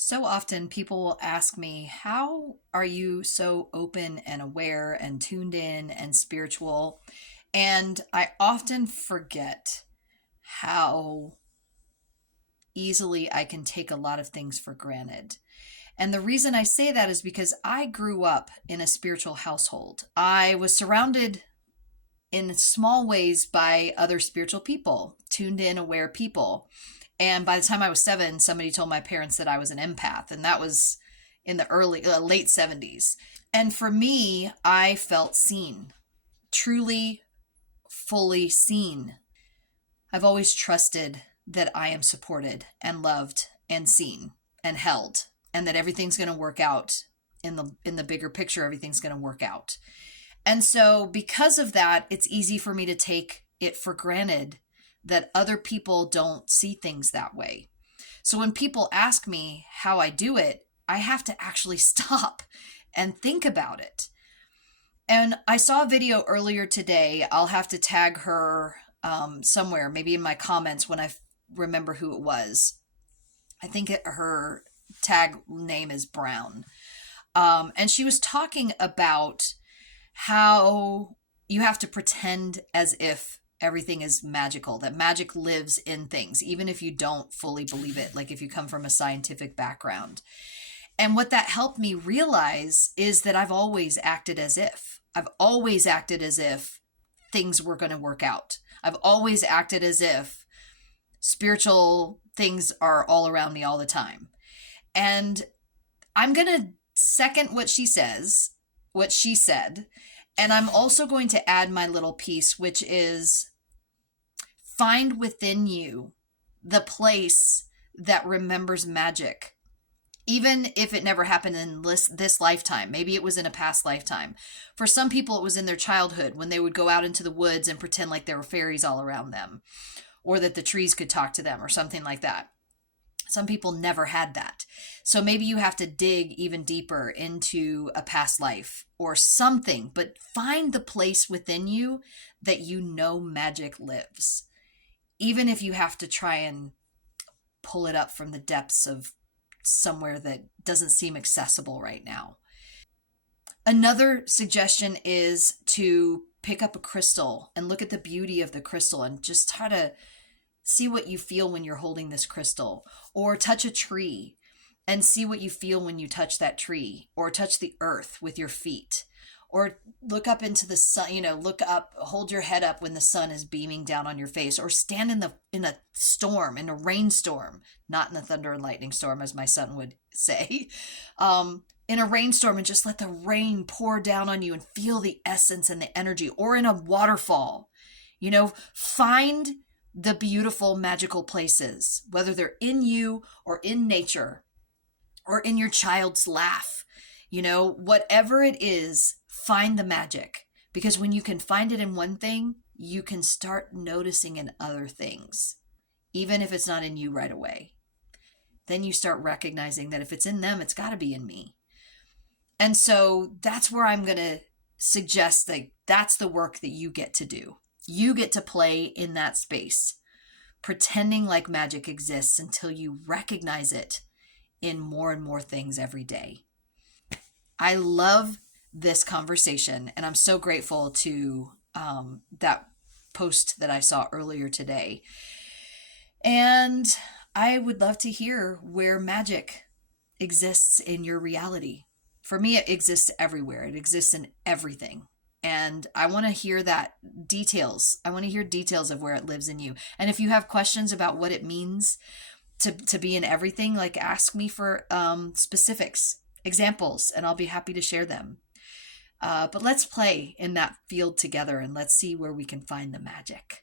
So often people will ask me, how are you so open and aware and tuned in and spiritual? And I often forget how easily I can take a lot of things for granted. And the reason I say that is because I grew up in a spiritual household. I was surrounded in small ways by other spiritual people, tuned in, aware people. And by the time I was 7, somebody told my parents that I was an empath, and that was in the late 70s. And for me, I felt seen, truly, fully seen. I've always trusted that I am supported and loved and seen and held, and that everything's going to work out in the bigger picture. Everything's going to work out. And so, because of that, it's easy for me to take it for granted that other people don't see things that way. So, when people ask me how I do it, I have to actually stop and think about it. And I saw a video earlier today. I'll have to tag her somewhere, maybe in my comments when I remember who it was. I think her tag name is Brown. And she was talking about how you have to pretend as if everything is magical, that magic lives in things, even if you don't fully believe it, like if you come from a scientific background. And what that helped me realize is that I've always acted as if. I've always acted as if things were going to work out. I've always acted as if spiritual things are all around me all the time. And I'm going to second what she says, what she said. And I'm also going to add my little piece, which is find within you the place that remembers magic, even if it never happened in this lifetime. Maybe it was in a past lifetime. For some people, it was in their childhood when they would go out into the woods and pretend like there were fairies all around them, or that the trees could talk to them, or something like that. Some people never had that. So maybe you have to dig even deeper into a past life or something, but find the place within you that you know magic lives. Even if you have to try and pull it up from the depths of somewhere that doesn't seem accessible right now. Another suggestion is to pick up a crystal and look at the beauty of the crystal and just try to see what you feel when you're holding this crystal, or touch a tree and see what you feel when you touch that tree, or touch the earth with your feet, or look up into the sun, look up, hold your head up when the sun is beaming down on your face, or stand in a storm, in a rainstorm, not in a thunder and lightning storm, as my son would say, in a rainstorm, and just let the rain pour down on you and feel the essence and the energy, or in a waterfall. Find the beautiful, magical places, whether they're in you or in nature or in your child's laugh, whatever it is, find the magic. Because when you can find it in one thing, you can start noticing in other things, even if it's not in you right away. Then you start recognizing that if it's in them, it's got to be in me. And so that's where I'm going to suggest that that's the work that you get to do. You get to play in that space, pretending like magic exists until you recognize it in more and more things every day. I love this conversation, and I'm so grateful to that post that I saw earlier today. And I would love to hear where magic exists in your reality. For me, it exists everywhere. It exists in everything. And I want to hear details. I want to hear details of where it lives in you. And if you have questions about what it means to be in everything, like ask me for specifics, examples, and I'll be happy to share them. But let's play in that field together and let's see where we can find the magic.